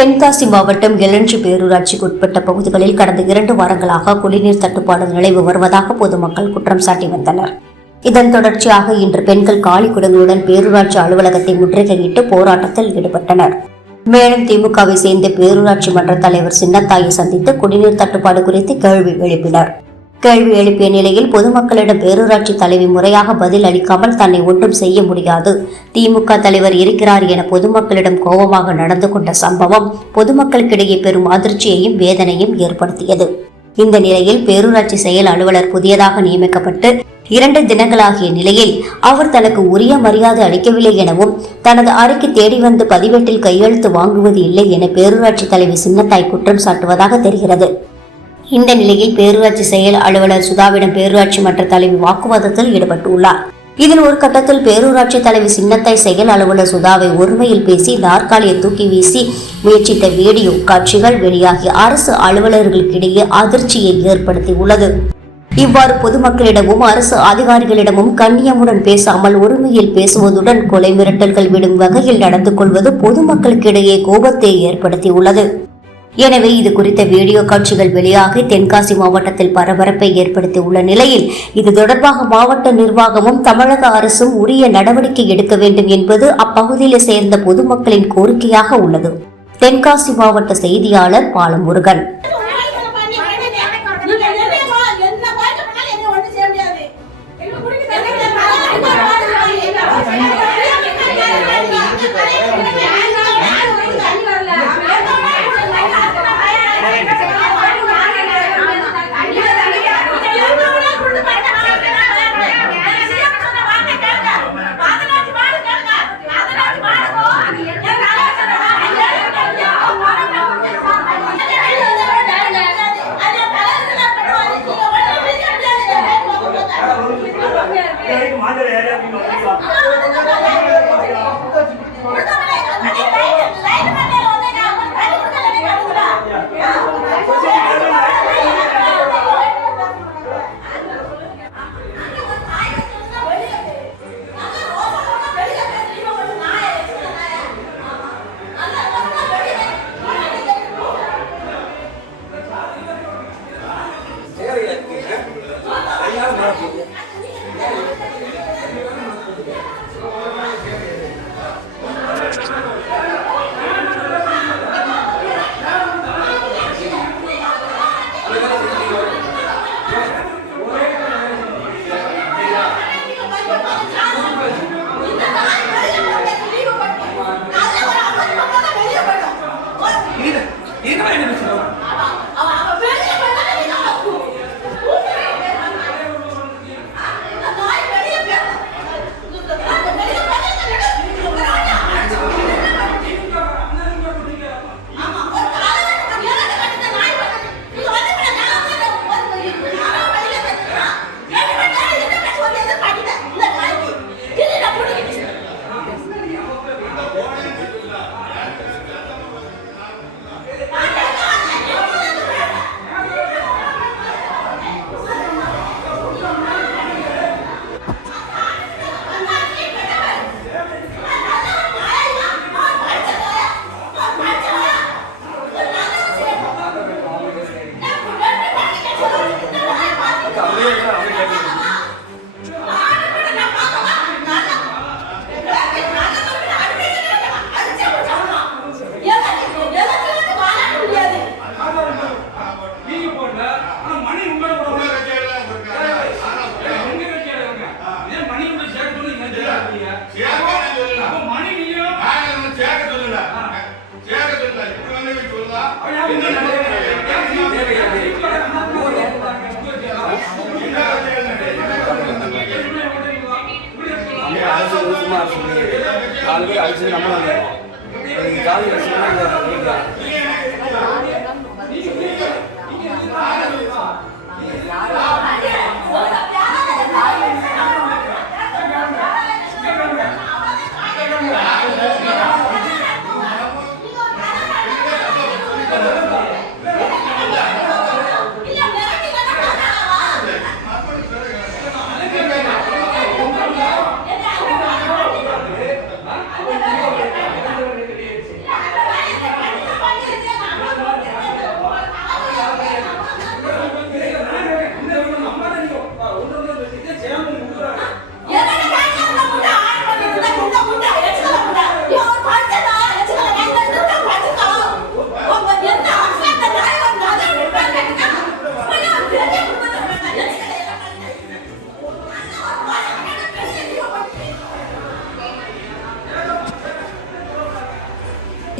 தென்காசி மாவட்டம் எலஞ்சி பேரூராட்சிக்கு உட்பட்ட பகுதிகளில் கடந்த 2 வாரங்களாக குடிநீர் தட்டுப்பாடு நிலவி வருவதாக பொதுமக்கள் குற்றம் சாட்டி வந்தனர். இதன் தொடர்ச்சியாக இன்று பெண்கள் காலி குடங்களுடன் பேரூராட்சி அலுவலகத்தை முற்றுகையிட்டு போராட்டத்தில் ஈடுபட்டனர். மேலும் திமுகவை சேர்ந்த பேரூராட்சி மன்ற தலைவர் சின்னத்தாயை சந்தித்து குடிநீர் தட்டுப்பாடு குறித்து கேள்வி எழுப்பினர். கேள்வி எழுப்பிய நிலையில் பொதுமக்களிடம் பேரூராட்சி தலைவி முறையாக பதில் அளிக்காமல் தன்னை ஒன்றும் செய்ய முடியாது, திமுக தலைவர் இருக்கிறார் என பொதுமக்களிடம் கோபமாக நடந்து கொண்ட சம்பவம் பொதுமக்களுக்கிடையே பெரும் அதிர்ச்சியையும் வேதனையும் ஏற்படுத்தியது. இந்த நிலையில் பேரூராட்சி செயல் அலுவலர் புதியதாக நியமிக்கப்பட்டு 2 தினங்களாகிய நிலையில் அவர் தனக்கு உரிய மரியாதை அளிக்கவில்லை எனவும் தனது அறைக்கு தேடி வந்து பதிவேட்டில் கையெழுத்து வாங்குவது இல்லை என பேரூராட்சி தலைவி சின்னத்தாய் குற்றம் சாட்டுவதாக தெரிகிறது. இந்த நிலையில் பேரூராட்சி செயல் அலுவலர் சுதாவிடம் பேரூராட்சி மன்ற தலைவி வாக்குவாதத்தில் ஈடுபட்டுள்ளார். இதில் ஒரு கட்டத்தில் பேரூராட்சி தலைவி சின்னத்தாய் செயல் அலுவலர் சுதாவை ஒருமையில் பேசி நாற்காலியை தூக்கி வீசி முயற்சித்த வீடியோ காட்சிகள் வெளியாகி அரசு அலுவலர்களுக்கிடையே அதிர்ச்சியை ஏற்படுத்தியுள்ளது. இவ்வாறு பொதுமக்களிடமும் அரசு அதிகாரிகளிடமும் கண்ணியமுடன் பேசாமல் ஒருமையில் பேசுவதுடன் கொலை மிரட்டல்கள் விடும் வகையில் நடந்து கொள்வது பொதுமக்களுக்கிடையே கோபத்தை ஏற்படுத்தியுள்ளது. எனவே இது குறித்த வீடியோ காட்சிகள் வெளியாகி தென்காசி மாவட்டத்தில் பரபரப்பை ஏற்படுத்தியுள்ள நிலையில் இது தொடர்பாக மாவட்ட நிர்வாகமும் தமிழக அரசும் உரிய நடவடிக்கை எடுக்க வேண்டும் என்பது அப்பகுதியில் சேர்ந்த பொதுமக்களின் கோரிக்கையாக உள்ளது. தென்காசி மாவட்ட செய்தியாளர் பாலமுருகன்.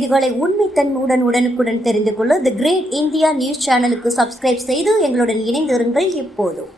செய்திகளை உண்மைத்தன்மையுடன் உடனுக்குடன் தெரிந்து கொள்ள தி கிரேட் இந்தியா நியூஸ் சேனலுக்கு சப்ஸ்கிரைப் செய்து எங்களுடன் இணைந்திருங்கள் எப்போதும்.